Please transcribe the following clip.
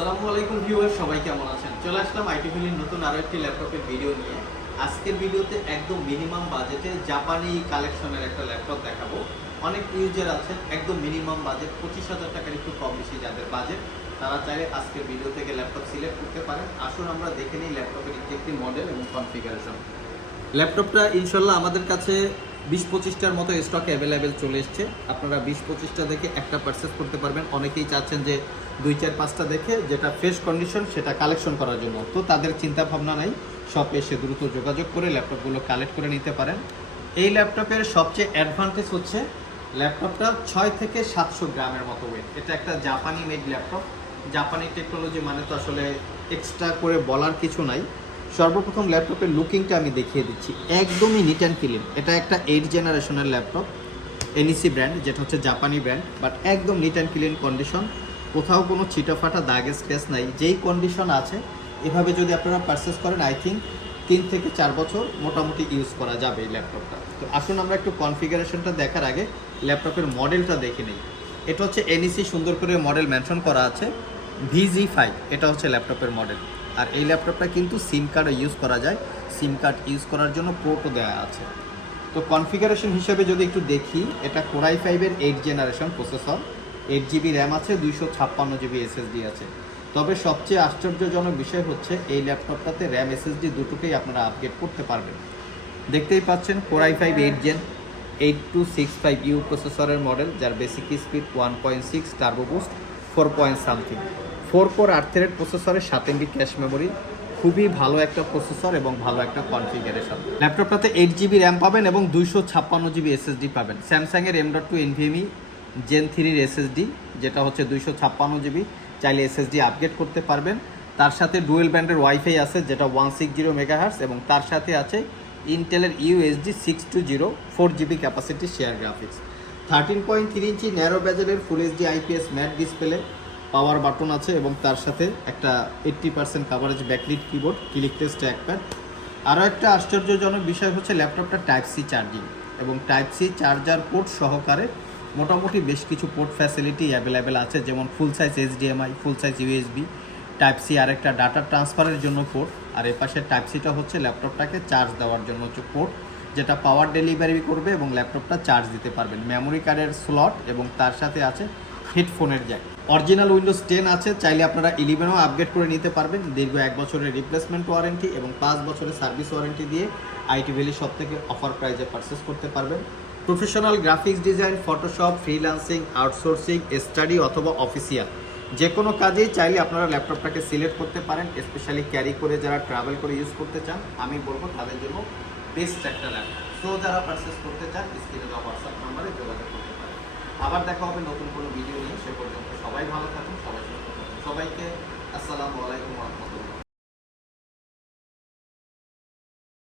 আসসালামু আলাইকুম ভিউয়ার, সবাই কেমন আছেন? চলে আসলাম আইটি ভ্যালির নতুন আরো একটি ল্যাপটপের ভিডিও নিয়ে। আজকের ভিডিওতে একদম মিনিমাম বাজেটে জাপানি কালেকশনের একটা ল্যাপটপ দেখাবো। অনেক ইউজার আছেন একদম মিনিমাম বাজেট 25,000 টাকার একটু কম বেশি যাদের বাজেট, তারা চাইলে আজকের ভিডিও থেকে ল্যাপটপ সিলেক্ট করতে পারেন। আসুন আমরা দেখে নিই ল্যাপটপের একটি মডেল এবং কনফিগারেশন। ল্যাপটপটা ইনশাল্লাহ আমাদের কাছে 20-25টার মতো স্টকে অ্যাভেলেবেল চলে এসছে। আপনারা 20-25টা দেখে একটা পারচেস করতে পারবেন। অনেকেই চাচ্ছেন যে 2-4-5টা দেখে যেটা ফ্রেশ কন্ডিশন সেটা কালেকশন করার জন্য, তো তাদের চিন্তা ভাবনা নাই, শপে এসে দ্রুত যোগাযোগ করে ল্যাপটপগুলো কালেক্ট করে নিতে পারেন। এই ল্যাপটপের সবচেয়ে অ্যাডভান্টেজ হচ্ছে ল্যাপটপটা 6 থেকে 700 গ্রামের মতো ওয়েট। এটা একটা জাপানি মেড ল্যাপটপ। জাপানি টেকনোলজি মানে তো আসলে এক্সট্রা করে বলার কিছু নাই। সর্বপ্রথম ল্যাপটপের লুকিংটা আমি দেখিয়ে দিচ্ছি, একদমই নিট অ্যান্ড ক্লিন। এটা একটা 8 জেনারেশনের ল্যাপটপ, এনইসি ব্র্যান্ড, যেটা হচ্ছে জাপানি ব্র্যান্ড, বাট একদম নিট অ্যান্ড ক্লিন কন্ডিশন। কোথাও কোনো ছিটাফাটা দাগের স্পেস নাই। যেই কন্ডিশন আছে এভাবে যদি আপনারা পারচেস করেন, আই থিঙ্ক 3 থেকে 4 বছর মোটামুটি ইউজ করা যাবে এই ল্যাপটপটা। তো আসুন আমরা একটু কনফিগারেশনটা দেখার আগে ল্যাপটপের মডেলটা দেখে নিই। এটা হচ্ছে এনইসি, সুন্দর করে মডেল মেনশন করা আছে, VG5 এটা হচ্ছে ল্যাপটপের মডেল। আর এই ল্যাপটপটা কিন্তু সিম কার্ডও ইউজ করা যায়, সিম কার্ড ইউজ করার জন্য পোর্টও দেওয়া আছে। তো কনফিগারেশন হিসেবে যদি একটু দেখি, এটা Core i5-এর 8 generation processor, 8GB RAM আছে, 256GB SSD আছে। তবে সবচেয়ে আশ্চর্যজনক বিষয় হচ্ছে এই ল্যাপটপটাতে র্যাম SSD দুটোকেই আপনারা আপগ্রেড করতে পারবেন। দেখতেই পাচ্ছেন Core i5 8 Gen 8265U প্রসেসরের মডেল, যার basic speed 1.6, turbo boost 4 point something, 4 core 8 thread প্রসেসরের 7 MB ক্যাশ মেমোরি। খুবই ভালো একটা প্রসেসর এবং ভালো একটা কনফিগারেশন। ল্যাপটপটাতে 8GB র্যাম পাবেন এবং 256GB SSD পাবেন। স্যামসাংয়ের M.2 NVMe Gen 3-র SSD, যেটা হচ্ছে 256GB, চাইলে SSD আপগ্রেড করতে পারবেন। তার সাথে ডুয়েল ব্যান্ডের ওয়াইফাই আছে, যেটা 160 MHz, এবং তার সাথে আছে ইন্টেলের USD 620 4GB capacity share graphics. 13.3 inch narrow বেজেলের full HD IPS matte display, power button আছে এবং তার সাথে একটা 80% coverage backlit keyboard, click test trackpad. আরও একটা আশ্চর্যজনক বিষয় হচ্ছে ল্যাপটপটা টাইপ সি চার্জিং এবং টাইপ সি চার্জার পোর্ট সহকারে মোটামুটি বেশ কিছু পোর্ট ফ্যাসিলিটি অ্যাভেলেবেল আছে, যেমন full size HDMI, full size USB, type C, আর একটা ডাটা ট্রান্সফারের জন্য পোর্ট। আর এর পাশে টাইপ সিটা হচ্ছে ল্যাপটপটাকে চার্জ দেওয়ার জন্য হচ্ছে পোর্ট, যেটা পাওয়ার ডেলিভারি করবে এবং ল্যাপটপটা চার্জ দিতে পারবেন। মেমোরি কার্ডের স্লট এবং তার সাথে আছে হেডফোনের জ্যাক। অরিজিনাল উইন্ডোজ 10 আছে, চাইলে আপনারা 11ও আপগ্রেড করে নিতে পারবেন। দীর্ঘ 1 বছরের রিপ্লেসমেন্ট ওয়ারেন্টি এবং 5 বছরের সার্ভিস ওয়ারেন্টি দিয়ে আইটি ভ্যালি সব থেকে অফার প্রাইজে পারচেস করতে পারবেন। Professional graphics design, Photoshop, freelancing, outsourcing, study অথবা অফিসিয়াল যে কোনো কাজেই চাইলে আপনারা ল্যাপটপটাকে সিলেক্ট করতে পারেন। স্পেশালি ক্যারি করে যারা ট্রাভেল করে ইউজ করতে চান, আমি বলবো তাদের জন্য বেস্ট একটা ল্যাপটপ। সো যারা পারচেস করতে চান, স্ক্রিনে দেওয়া হোয়াটসঅ্যাপ নাম্বারে যোগাযোগ করতে পারেন। আবার দেখা হবে নতুন কোনো ভিডিও নিয়ে। সে পর্যন্ত সবাই ভালো থাকুন, সবাই সুস্থ থাকুন। সবাইকে আসসালামু আলাইকুম ওয়া রাহমাতুল্লাহ।